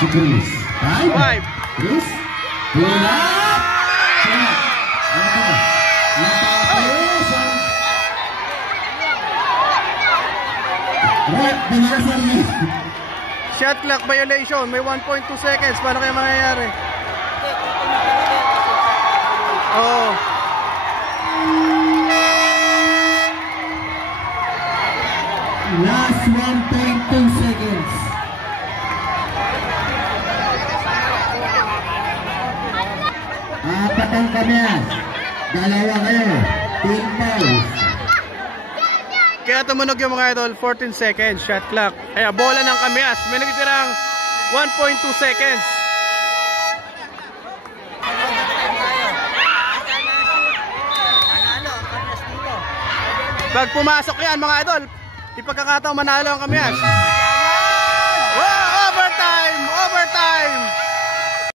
Si Chris. 5. Chris. Pulat. Shot clock violation. May 1.2 seconds. Paano kaya mangyayari? Oh. Last 1.2 seconds. Apat ang kamyas. Dalawa kayo. Team fouls. Kaya tumunog yung mga idol. 14 seconds. Shot clock. Kaya bola ng kamyas. May nagtitirang 1.2 seconds. Pag pumasok yan mga idol, ipagkakataong manalo ang kamyas.